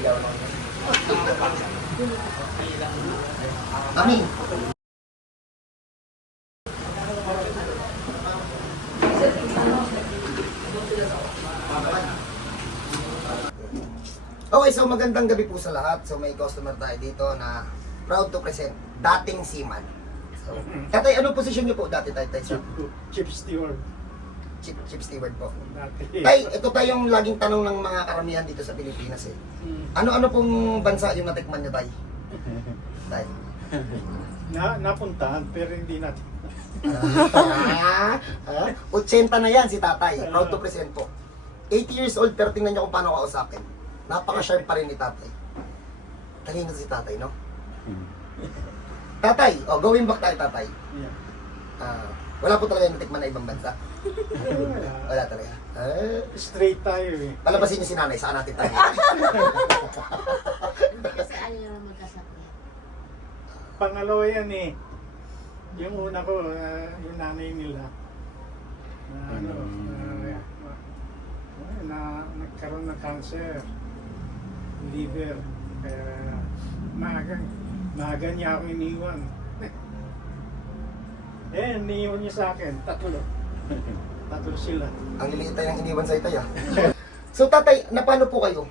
Mami. Okay, so magandang gabi po sa lahat. So may customer tayo dito na proud to present, dating seaman. So, tatay, ano posisyon niyo po dati tayo, sir? Chip steward. Chip, chip steward po. Tay, ito tayong laging tanong ng mga karamihan dito sa Pilipinas eh. Ano-ano pong bansa yung natikman niyo, tay? Tay. Na, napuntahan pero hindi natin. Ah, ah, 80 na yan si tatay. Proud to present po. 80 years old pero tingnan niyo kung paano kausapin. Napaka-sharp pa rin ni tatay. Talino si tatay, no? Tatay, oh, going back tayo tatay. Yeah. Ah, wala po talaga yung natikman na ibang bansa. Wala. Talaga. Ah, Straight tayo eh. palabasin niyo si nanay, saan natin tayo? Hindi kasi ayaw naman magkasakit. Pangalawa yan eh. Yung una ko, ah, yung nanay nila. Na, ano, na, na, nagkaroon ng cancer. Liver. Kaya maaga, maaga niya ako iniwan. eh, iniwan niya sa akin. Tatlo. Tatlo sila. Ang liliit tayo ng iniwan sa itay ah. So tatay, napano po kayo?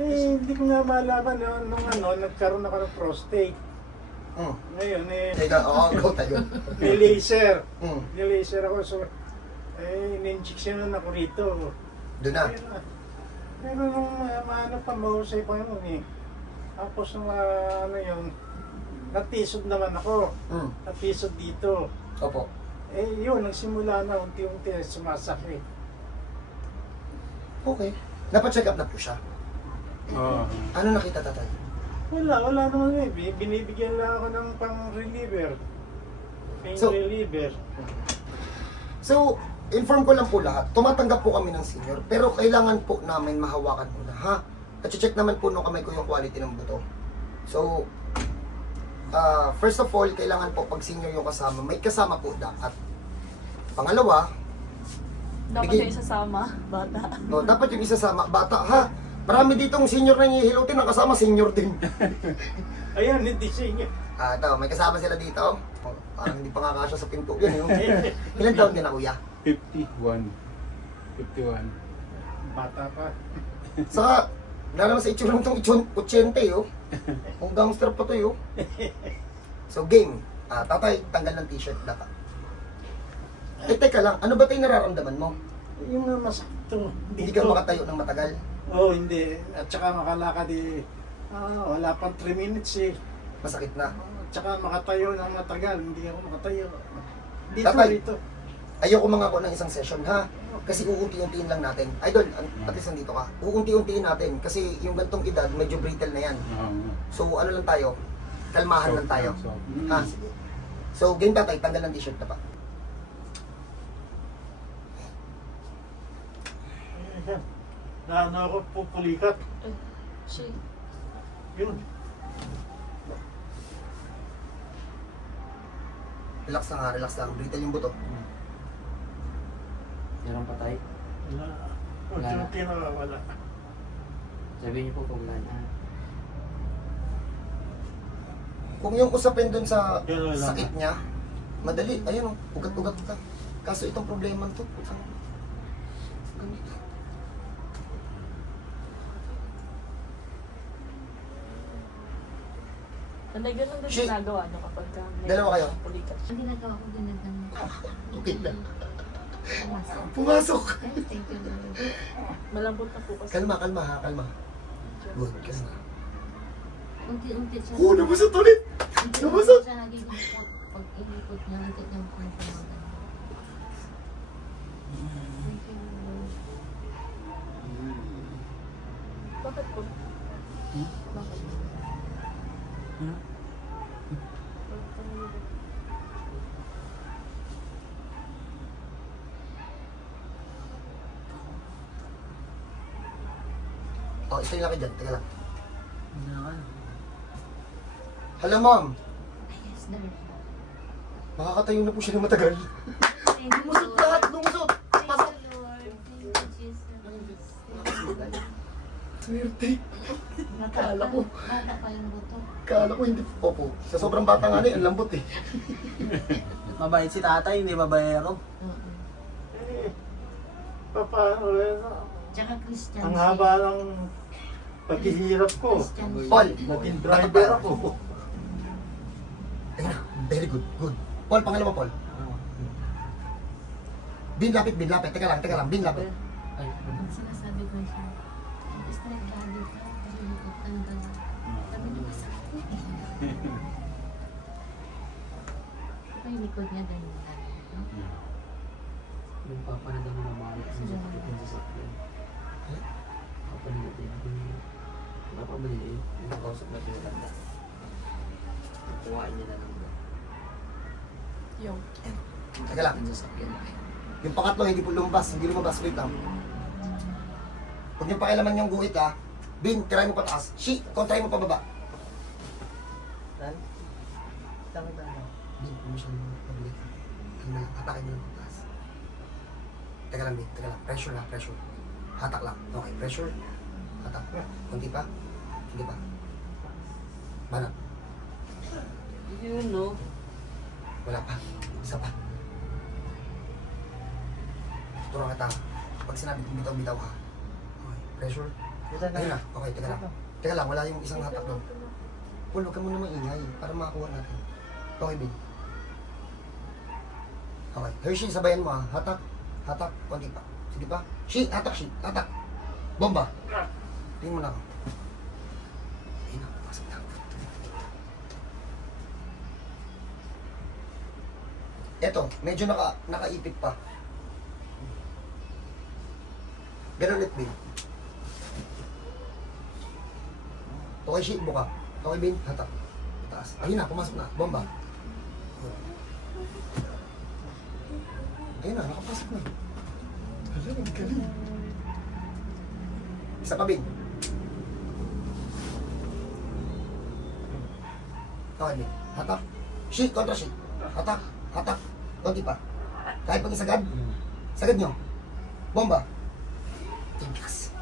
Eh, hindi ko nga malaman no, nung ano, nagkaroon ako ng prostate. Hmm. Ngayon eh, Teka, oo, go tayo. nilaser. Hmm. Nilaser ako. So, eh, in-injectionan ako rito. Doon na. Pero, pero nung uh, maano pa, mahusay pa yun eh. Tapos nung ah, ano yun, natisod naman ako. Hmm. Natisod dito. Opo. Eh, yun, nagsimula na unti-unti sumasakit. Okay. Napacheck up na po siya. Oo. Ano nakita tatay? Wala, wala naman eh. Bi- Binibigyan lang ako ng pang-reliever. Pain So- reliever. So, inform ko lang po lahat. Tumatanggap po kami ng senior, pero kailangan po namin mahawakan muna, ha? At check naman po nung kamay ko yung quality ng buto. So, ah, first of all, kailangan po pag senior yung kasama, may kasama po dapat. Pangalawa, Dapat Bigay- yung isasama, bata. no, dapat yung isasama, bata, ha? Marami ditong senior na hihilutin, ang kasama senior din. Ayan, hindi siya. Ah, ito, may kasama sila dito. Oh, parang hindi pa nga kasya sa pinto yan. Yung, ilan taon din na kuya? 51. 51. Bata pa. Saka, naman sa itsura nitong itsun- 80 eh, oh. Kung gangster pa to, oh. So, game. Ah, tatay, tanggal ng t-shirt dapat. Eh, teka lang, ano ba tayo nararamdaman mo? Yung nga masakto. Hindi ka makatayo ng matagal. Oo, oh, hindi. At saka makalakad eh. Ah, wala pang 3 minutes eh. Masakit na. At saka makatayo ng matagal. Hindi ako makatayo. Dito, Tatay. dito. Ayoko mga ako ng isang session, ha? Kasi uunti-untiin lang natin. Idol, at least nandito ka. Uunti-untiin natin. Kasi yung gantong edad, medyo brittle na yan. So, ano lang tayo? Kalmahan lang tayo. So, Ha, sige. So, game tatay, tanggal ng t-shirt na pa. Ayan. Na ano ako pupulikat. Shit. Yun. Relax lang ha, relax lang. Brittle yung buto. Ang patay. Wala. Wala na. Na wala. Sabihin niyo po kung wala na. Kung yung usapin dun sa Yun, wala sakit niya, madali. Ayun, oh, ugat-ugat ka. Kaso itong problema to, putang. Ganito. Nanay, ganun din Shit. ginagawa nyo kapag ka may Dalawa kayo? Ang ginagawa ko din ng Okay na. Pumasok. Thank you Lord. Malambot na po kasi. Kalma, kalma ha, kalma. Good, kalma. Unti-unti siya. Oo, nabusot ulit! Unti-unti nabusot! siya naging ikot. Pag inikot niya, unti niya yung sumagal. Thank you Lord. Bakit po? Bakit? Oh, ito yung laki dyan. Teka lang. Hello, ma'am. Yes, Lord. Makakatayo na po siya ng matagal. Thank you Lumusot Lord. lahat, lumusot! Thank Pasok! you Lord. Thank you Jesus. Swerte. Kala ko. Bata pa yung buto. Kala ko hindi. Opo. Sa sobrang bata nga ni, ang lambot eh. Mabait si tatay, hindi babayero. Oo. Eh, paano eh, Tsaka Christian ang haba ng paghihirap ko. Paul. Naging driver ako. Ayun na. Very good. Good. Paul, pangalawa Paul. Bin lapit, bin lapit. Teka lang, teka lang. Bin lapit. Ay, Ang sinasabi ko siya, tapos nagbago ka, likod ka na. Sabi niya, masakit. Yung likod niya ganyan lang? no? yung papa na daw na balik sa sakit Pinaganda. Kuhain nila ng Yung. Teka lang. ng sasakyan. Yung pangatlo, hindi po lumabas. Hindi lumabas. Wait lang. Huwag niyo pakialaman yung guhit ha. Bin, tirahin mo pataas. Shi, kontrahin mo pababa. Tan? Tama tayo. Bin, kung siya yung pabilit. Ano na, atakin mo lang pataas. Teka lang, Bin. Teka lang. Pressure ha, pressure. Hatak lang. Okay, pressure. Hatak. Kunti pa. Hindi pa. Banat. Yun no. Wala pa. Isa pa. Turang kita. Pag sinabi kong bitaw-bitaw ha. Okay, pressure. Ayun na. Okay, teka lang. Teka lang, wala yung isang hatak doon. Paul, huwag ka muna maingay para makakuha natin. Okay, Bin. Okay. Hershey, sabayan mo ha. Hatak. Hatak. Konti pa. Sige pa. Shi, hatak, shi. Hatak. Bomba. Tingin mo na ako. Ayun na. Pasok na. Eto, medyo naka, nakaipit pa. Ganun ulit, Bin. Okay, shit, buka. Okay, Bin, hatak. Taas. Ayun na, pumasok na. Bomba. Ayun na, nakapasok na. Hala, ang galing. Isa pa, Bin. Okay, Bin. Hatak. Shit, kontra shit. Hatak. Hatak. Konti pa. Kahit pag isagad. Sagad nyo. Bomba. Tingkas.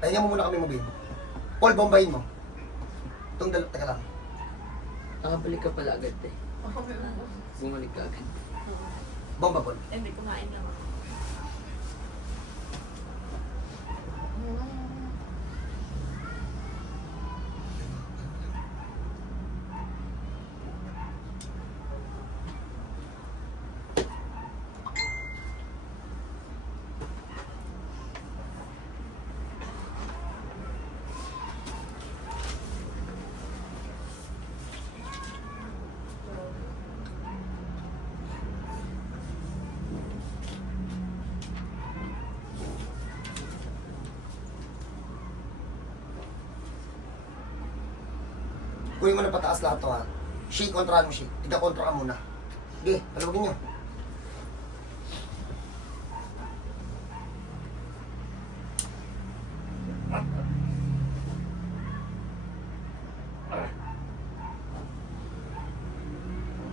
Pahinga mo muna kami mo, Bin. Paul, bombahin mo. Itong dalawa, teka lang. Nakabalik ka pala agad eh. Bumalik ka agad. Bomba, Paul. Hindi, kumain lang ako. Kunin mo na pataas lahat to ha. Shake kontra mo, shake. Tiga kontra ka muna. Sige, palawagin nyo.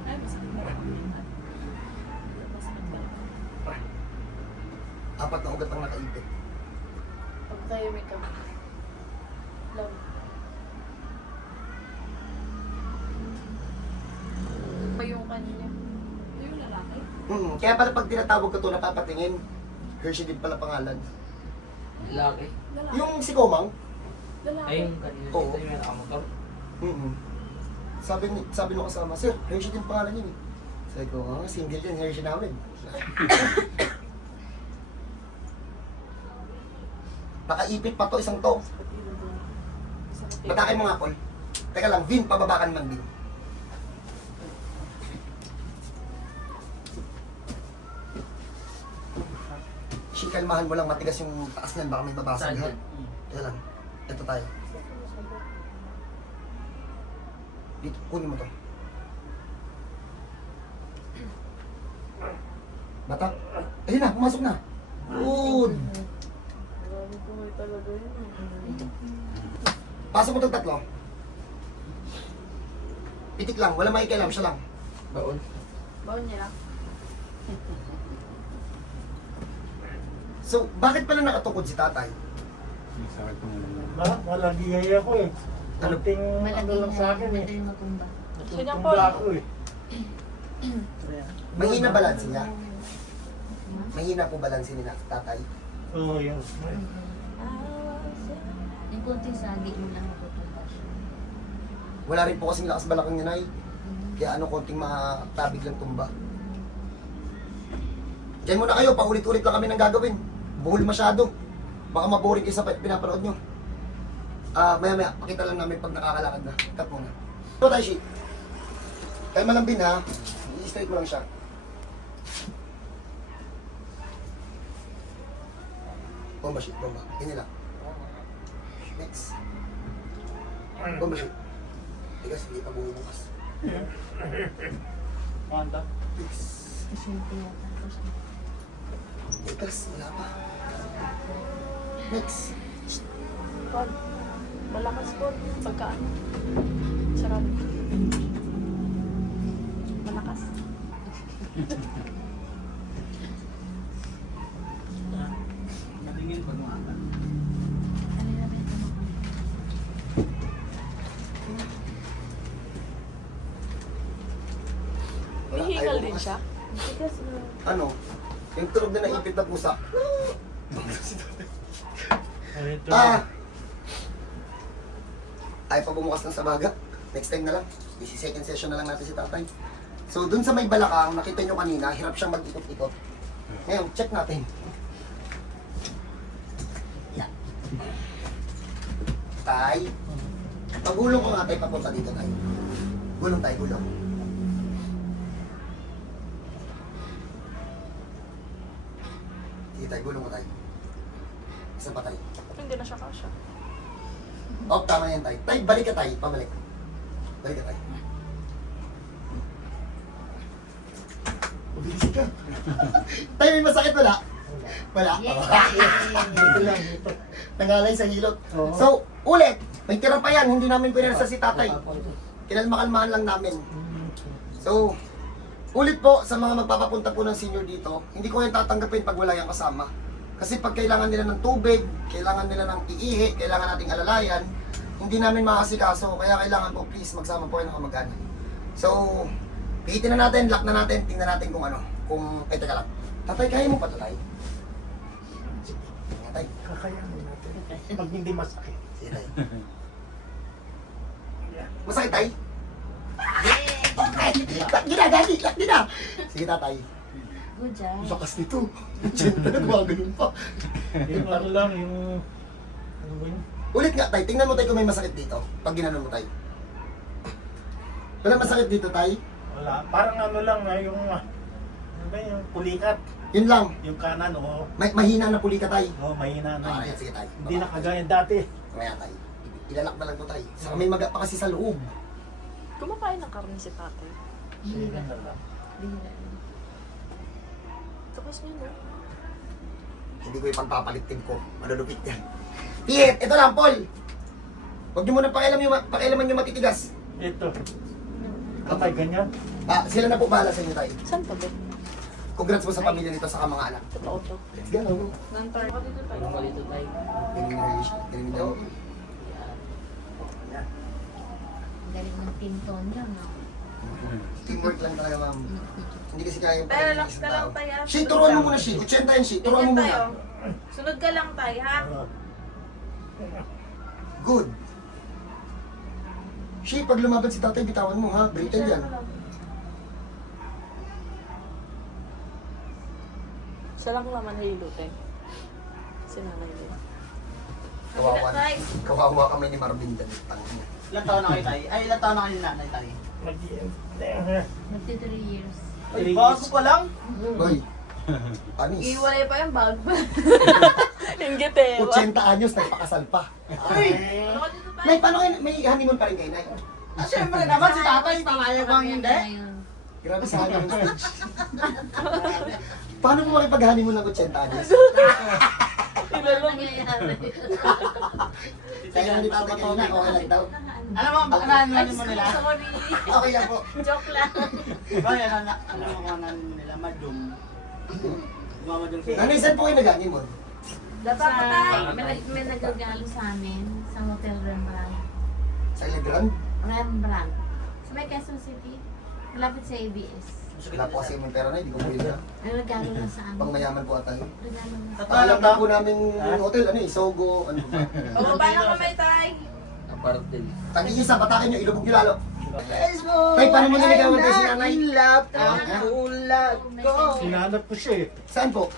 Ay, masakit na ako. Masakit ba? Apat na ugat ang nakaipit. Pag tayo may kami. Love. Pa yung kanina. Ito yung lalaki? Hmm, kaya pala pag tinatawag ko to napapatingin. Hershey din pala pangalan. Lalaki. Lalaki. Yung si Komang, Lalaki. Ay, yung kanina Oo. dito yung nakamotor. mm sabi, ni, sabi nung kasama, Sir, Hershey din pangalan yun eh. Sabi ko, ah, single yan, Hershey namin. Nakaipit pa to, isang to. Batake mo nga, Paul. Teka lang, Vin, pababakan man, Vin. Shi, kalmahan mo lang, matigas yung taas niyan, baka may babasag ha. Yan? Teka lang, ito tayo. Dito, kunin mo to. Batak. Ayun na, pumasok na. Good. Pasok mo itong tatlo. Pitik lang, wala makikialam, siya lang. Baon. Baon niya lang. So, bakit pala nakatukod si tatay? Sakit ng ulo. Ba, malagiyay ako eh. Ano Malaki lang sa akin eh. Siya po. Tumba ako eh. Mahina balanse niya. Mahina po balanse ni na- tatay. Oo, yun. Ah. Yung konting sagi mo lang siya. Wala rin po kasing lakas balakang niya, Nay. Kaya ano, konting matabig lang tumba. Diyan muna kayo, paulit-ulit lang kami ng gagawin. Buhol masyado. Baka maboring kayo sa pa- pinapanood nyo. Ah, maya maya, pakita lang namin pag nakakalakad na. Cut muna. Ito tayo, Shi. Kaya malambin ha. I-straight mo lang siya. Bomba, Shi. Bomba. Ganyan lang. Next. Bomba, Shi. Tigas, hindi pa bumubukas. Wanda. Fix. Kasi yung tinatapos niya. Tigas, wala pa. Next. Pod. Malakas po. Pagkaan. Sarap. Malakas. Matingin pag ito? Wala, May hingal ayaw din bukas. siya. Tigas. Ano? Yung tunog na naipit na pusa. Ito? Ah! Ay pa bumukas ng sabaga. Next time na lang. Busy second session na lang natin si tatay. So, dun sa may balakang, nakita nyo kanina, hirap siyang mag-ikot-ikot. Ngayon, check natin. Yan. Tay. Pagulong ko nga tayo papunta dito tayo. Gulong tayo, gulong. Tayo, gulong ko tayo. Isa pa tayo. Hindi na siya kasha. Oh, tama yan tayo. Tay, balik ka tayo. Pabalik. Balik ka tayo. Mabilis ka. tayo, may masakit wala? Wala. Dito lang, dito. Nangalay sa hilot. So, ulit. May tira pa yan. Hindi namin pinirsa si tatay. Kinalmakalmahan lang namin. So, ulit po sa mga magpapapunta po ng senior dito, hindi ko yung tatanggapin pag wala yung kasama. Kasi pag kailangan nila ng tubig, kailangan nila ng iihi, kailangan nating alalayan, hindi namin makasikaso. Kaya kailangan po please magsama po kayo ng kamag-anak. So, pihitin na natin, lock na natin, tingnan natin kung ano. Kung, ay teka lang. Tatay, kaya mo pa tatay? Tatay. Kakayanin natin. Pag hindi masakit. Masakit tay? Din na! Lock din na! Sige tatay. Good job. Lakas nito. Siyempre, gumagano'n pa. Yung ano lang, yung... Ano ba yun? Ulit nga, tay. Tingnan mo tayo kung may masakit dito. Pag ginanon mo tayo. Wala masakit dito, tay. Wala. Parang ano lang, ah, yung... ah, Ano ba yung pulikat? Yun lang. Yung kanan, oo. May, mahina na puli ka, tay. Oh, mahina na. Ah, yan, sige, tay. Hindi na kagaya dati. Mamaya, tay. Ilalak na lang mo, tay. Saka may maga pa kasi sa loob. Kumakain ng karne si tatay. Sige na lang. Bihira. Tapos niya no? Hindi ko yung pagpapalitin ko. Malulupit yan. Pihit! Ito lang, Paul! Huwag niyo muna pakialam yung, pakialaman yung matitigas. Ito. Kamay ganyan. Ah, sila na po bahala sa inyo, tay. Saan pa ba? Congrats po sa pamilya nito sa mga anak. Totoo to. Let's go. Nantar. Dito tayo. Dito tayo. Galing na Rish. Galing daw. Galing ng pinton niya, no? Teamwork lang talaga, ma'am. Hindi kasi kaya yung Tayo, pagiging relax ka lang tao. tayo. Shi, turuan mo muna, Shi. 80 yan, Shi. Turuan mo Ganyan muna. tayo. Sunod ka lang tayo, ha? Good. Shi, pag lumaban si tatay, bitawan mo, ha? Brittle yan. Siya lang naman hilute. Si nanay din. Kawawa, kawawa kami ni Marvin dyan. Tangin niya. Ilan taon na kayo tayo? Ay, ilan taon na kayo nanay tayo? mag- Magti 3 years. Ay, bago pa lang. Boy. Anis. Iwalay pa yung bag pa. Yung gitero. 80 anyos, nagpakasal pa. Ay, Ako dito tayo. Nay, paano kayo? May honeymoon pa rin kayo, Nay? ah, syempre naman si tatay, pamayag bang hindi? Grabe sa stage. Paano mo makipag-honeymoon ng 80 anyos? Ilalong. Nangyayari. Kaya nga ni tatay kayo na, okay lang daw. Alam mo, ba- ano ano mo nila? Sorry. Okay lang po. Joke lang. Ba, yan, ano, alam mo kung ano nila, madum. Mamadum sila. Nanay, saan po kayo nag mo? Sa, may, may nagagalo sa amin sa Hotel Rembrandt. Sa Legrand? Rembrandt. Sa may Quezon City. Malapit sa ABS. Wala po kasi yung pera na, hindi ko po yun na. Ang regalo lang sa amin. Pang mayaman po ata yun. Regalo lang sa Totoo Alam lang ba? po namin yung hotel, ano eh, Sogo, ano ba? O, baba na kamay tayo. Aparte. Tag-iisa, batakin nyo, ilubog nyo lalo. Tay, paano mo niligawan tayo si nanay? love Ah, tulad Sinanap ko siya eh. Saan po?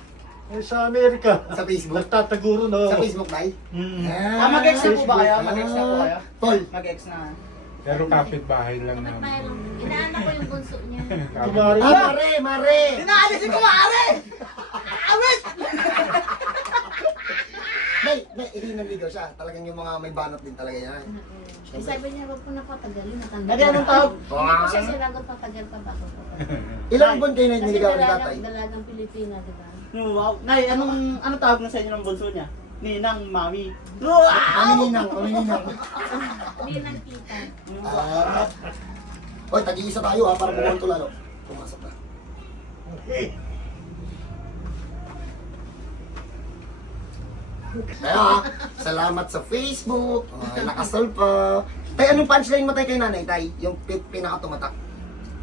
Eh, sa Amerika. Sa Facebook? Nagtataguro na. Sa Facebook, Nay? Hmm. Ah, mag-ex na po ba kayo? Mag-ex na po kayo? Tol, Mag-ex na. Pero kapit-bahay lang Kapit bahay namin. lang. Inaanak ko yung bunso niya. Kumari. ah, mare, mare! Dinaalis si Kumare! Awit! Nay, nay, hindi nanligaw siya. Talagang yung mga may banat din talaga yan. Eh, sabi niya, huwag po na patagalin. Natanda Lagi anong tawag? Hindi ko siya sinagot patagal pa po. Ilang buwan kayo na Kasi niligawan ni tatay? dalagang, dalagang Pilipina, di ba? Wow. Nay, anong ano tawag na sa inyo ng bunso niya? Ninang, mami. Wow! Amininang, amininang. Hindi nang kita. Ah, Hoy, tag-iisa tayo ha, para bumonto lalo. Pumasok na. Kaya salamat sa Facebook, uh, nakasol pa. Tay, anong punchline mo tay kay nanay, tay? Yung pi- pinaka-tumatak.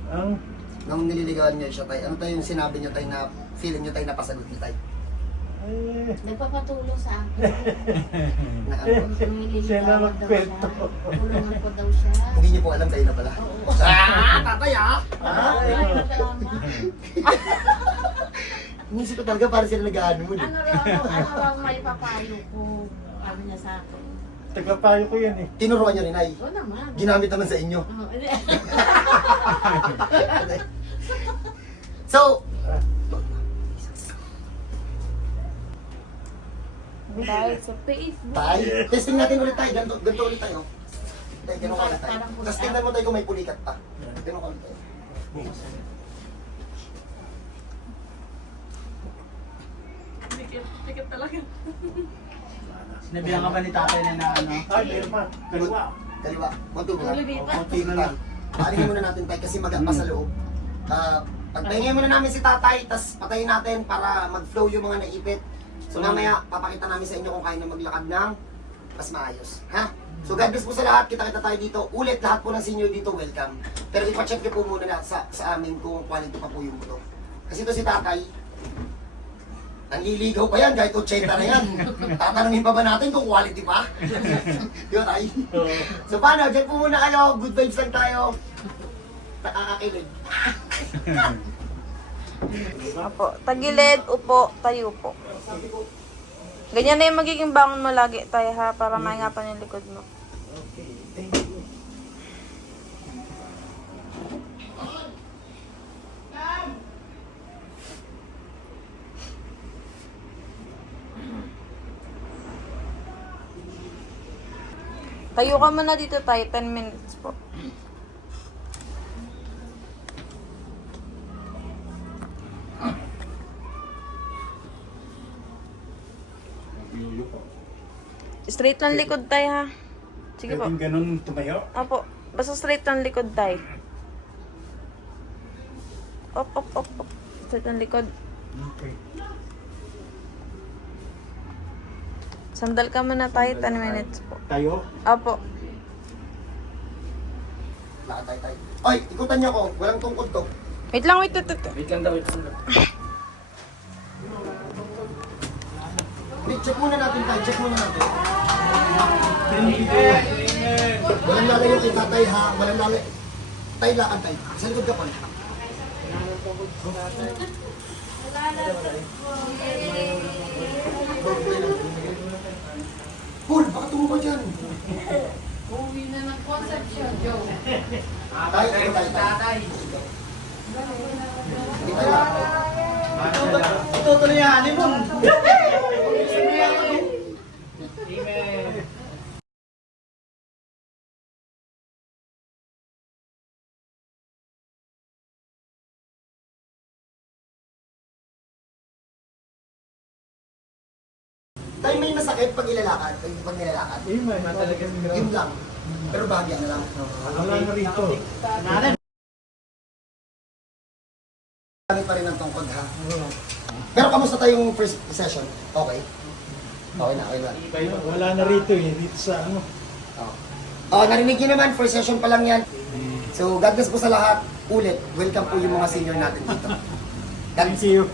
Ang Nung nililigawan niyo siya, tay. Ano tayo yung sinabi niyo, tay, na feeling niyo, tay, napasagot niyo, tay? eh, Nagpapatulong sa akin. Na ano? Nililigawan Siya na siya. Tulungan ko daw siya. Hindi niyo po alam, kayo na pala. Oo. Ah, tatay ha! Ay, salamat. Inisip ko talaga para sila nag-ano mo. Ano raw, ano, ano raw may papayo ko. Sabi niya sa akin. tagapayo ko yan eh. Tinuruan niyo ni Nay. Oo naman. Ginamit naman sa inyo. Oo. So, Dahil sa Facebook. tay, testing natin ulit tayo. Ganito, ganito ulit tayo. Tay, ganun ka ulit tayo. Tapos tingnan mo tayo kung may pulikat pa. Ganun ka ulit tayo. Dikit, dikit talaga. Sinabihan ka ba ni tatay na na ano? Ay, meron pa. Kaliwa. Kaliwa. Konti mo lang. Lumipat. Konti mo lang. Paalingin muna natin tayo kasi magapa sa loob. Ah, pagpahingin muna namin si tatay, tapos patayin natin para mag-flow yung mga naipit. So mamaya, papakita namin sa inyo kung kaya na maglakad ng mas maayos. Ha? So God bless po sa lahat. Kita-kita tayo dito. Ulit, lahat po ng senior dito, welcome. Pero ipacheck nyo po muna na sa, sa amin kung quality pa po yung buto. Kasi ito si tatay, nanliligaw pa yan, kahit 80 na yan. Tatanungin pa ba natin kung quality pa? Ba tayo? So paano, dyan po muna kayo, good vibes lang tayo. Nakakakilig. Opo. Tagilid, upo, tayo po. Ganyan na yung magiging bangon mo lagi tayo ha, para maingapan yung likod mo. Tayo ka muna dito tayo, 10 minutes po. Straight lang likod tayo ha. Sige po. Pwedeng ganun tumayo. Opo. Basta straight lang likod tayo. Op, op, op, op. Straight lang likod. Okay. Sandal ka muna tayo, 10 minutes po. Tayo. Opo. Lakad tayo tayo. Oy, ikutan niyo ako. Walang tungkod to. Wait lang, wait, wait, wait. Wait lang daw, wait lang daw. Wait, check muna natin tayo. Check muna natin. Walang lalayo kay tatay ha. Walang lalayo. Tayo lakad tayo. Sa likod ka pa. Paul, baka tumuka dyan. Uwi na ng conception, Joe. Tayo, tayo, tayo. lakad. Itutuloy yung honeymoon. Tayo may masakit pag ilalakad. Pag, pag nilalakad. Eh, may talaga Yun lang. Pero bahagya na lang. Wala na rito. Nanan, Kami pa rin ang tungkod ha. Pero kamusta tayong first session? Okay. Okay na, okay na. Wala na rito eh, dito sa ano. Oh. Oh, narinig niyo naman, first session pa lang yan. So, God bless po sa lahat. Ulit, welcome po yung mga senior natin dito. God bless you.